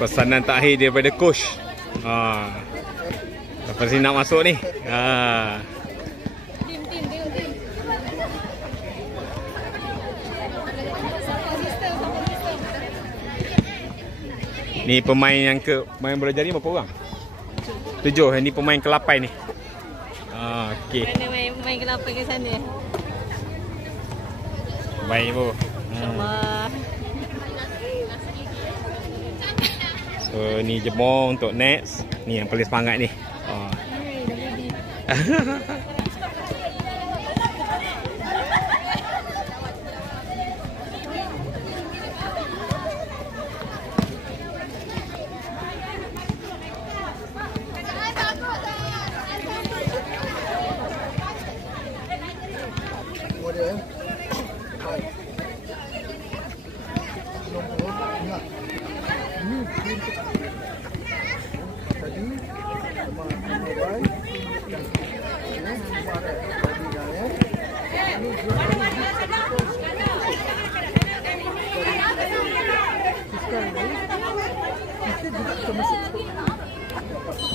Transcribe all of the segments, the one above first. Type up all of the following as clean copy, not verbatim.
Pesanan terakhir daripada coach. Lepas ni nak masuk ni. Ni pemain yang main bola jaring berapa orang? 7. Ni pemain ke-8 ni. Okey. Main ke-8 ke sana. Baik bu. InsyaAllah. So ni jemur untuk next. Ni yang paling semangat ni.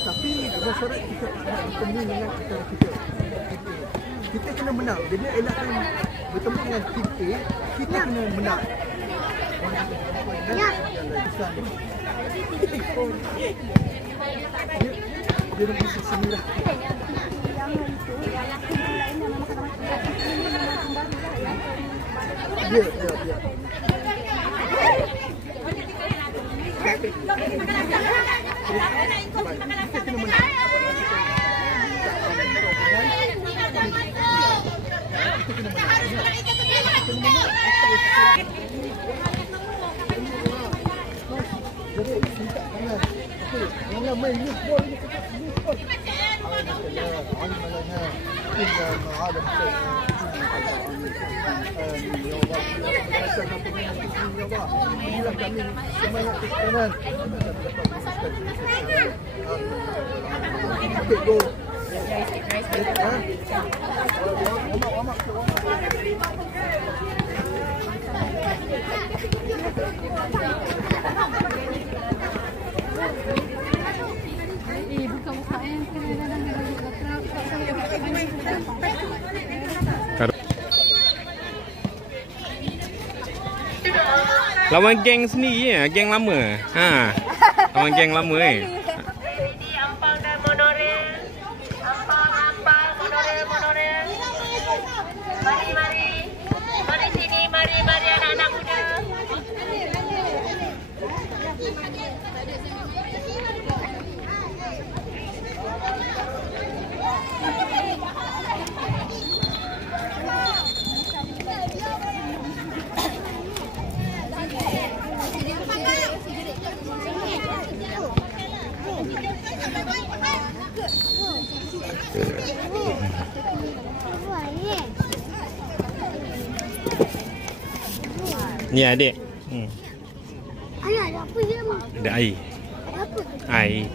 Tapi dengan syarat kita nak bertemu dengan kita. Kita kena menang. Jadi elakkan bertemu dengan tim A, kita kena menang. Ya. Dia nak bisa semula. Ya. Lawan geng sendiri ya, geng lama. Lawan geng lama Ini Ampang dan Monorel. Ampang, Monorel. Mari. Mari sini, mari anak-anak muda. Ni adik. Ada apa je? Ada air. Apa? Air.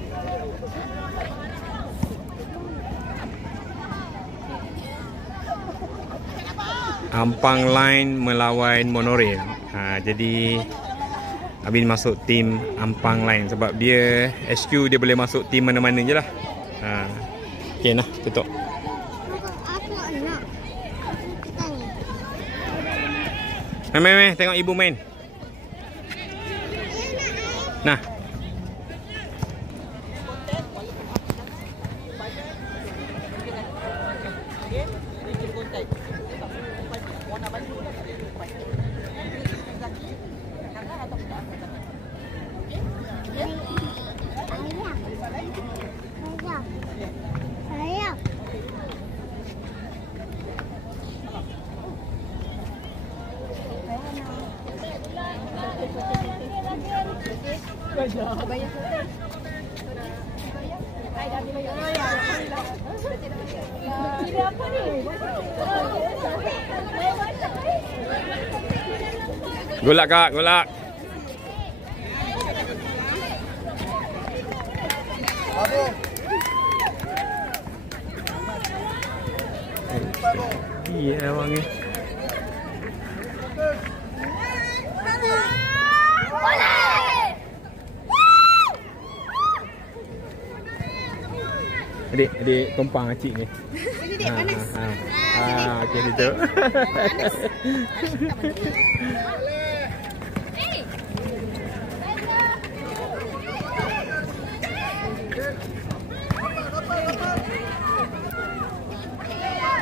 Ampang Line melawan Monorail. Jadi Abin masuk tim Ampang Line sebab dia HQ, dia boleh masuk tim mana-mana je lah. Okey nah, tutup. Main, tengok ibu main. Nah. Golak kak, golak. Iya wangi. Adik tumpang acik ni. Sini dek panas. Okey gitu. Panas.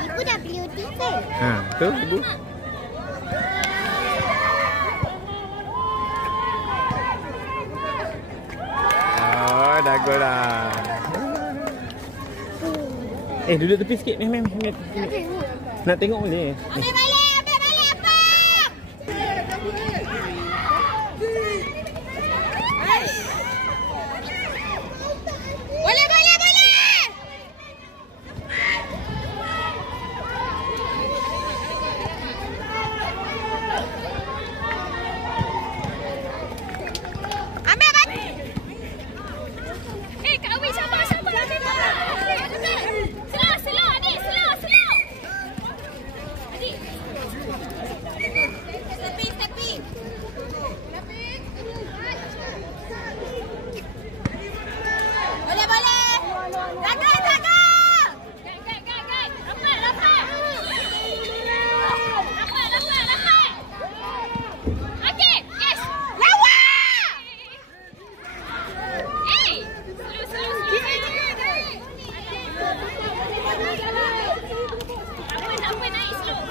Ibu dah beli tiket. Tu ibu. Dah go dah. Duduk tepi sikit. Mem. Nak tengok boleh. Ambil balik apa? Boleh. Ambil balik. Kak Awi, sabar. Slow, adik. Slow. Adik. Stepping. Boleh. Jaga. Gad. Rapat. Okey, yes. Lawa! Slow. Tak apa, naik slow.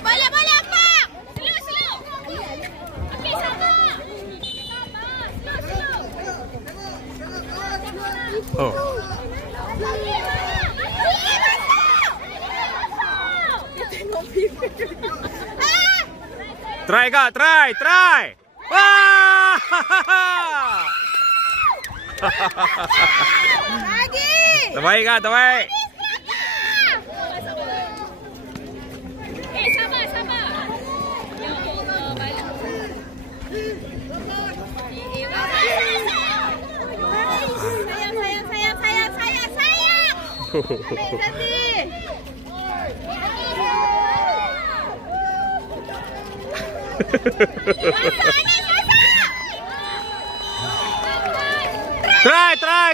Boleh apa? Slow. Okey, sabar. Slow. Oh. Try Kak, try. Wah! Lagi. Terbaik Kak, terbaik. Sabar. Ya Allah, balik.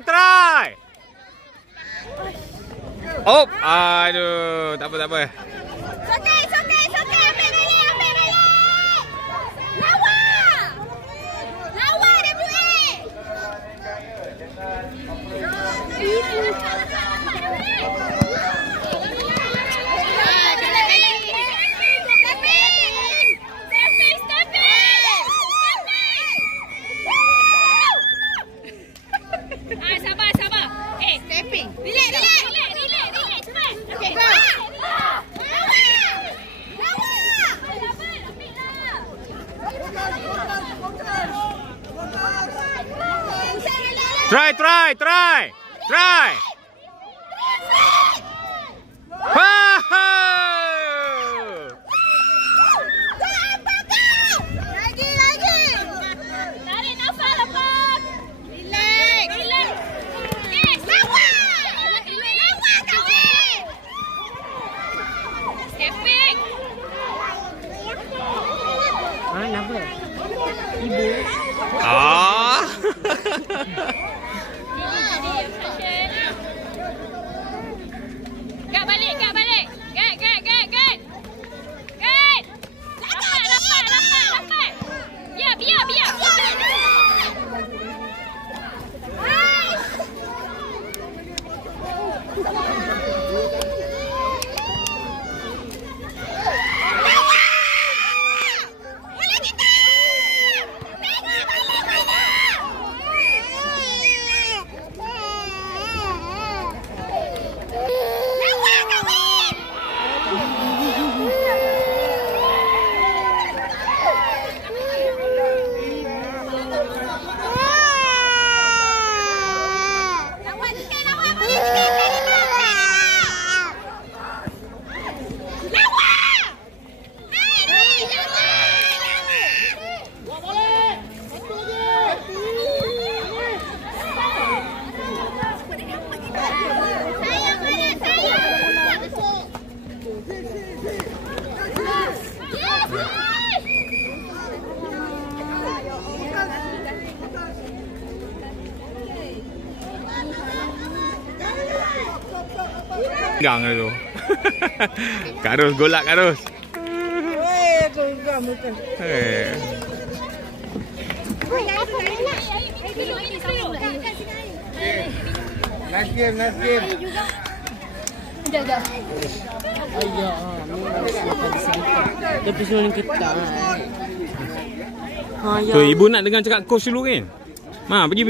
Try. Oh, aduh, tak apa. Sokai. Ambil balik. Lawa WA. Sabar. Stepping. Relax. Cepat. Okey. Try. Lagi. Tarik nafas lepas. Relax. Yes. Lawa kahwin. Stepping. Kak balik. Gang tu. Kak Ros golak Kak Ros. Nice game, nice game. Tapi sebelum kita. So ibu nak dengar cakap coach dulu kan? Ma, pergi.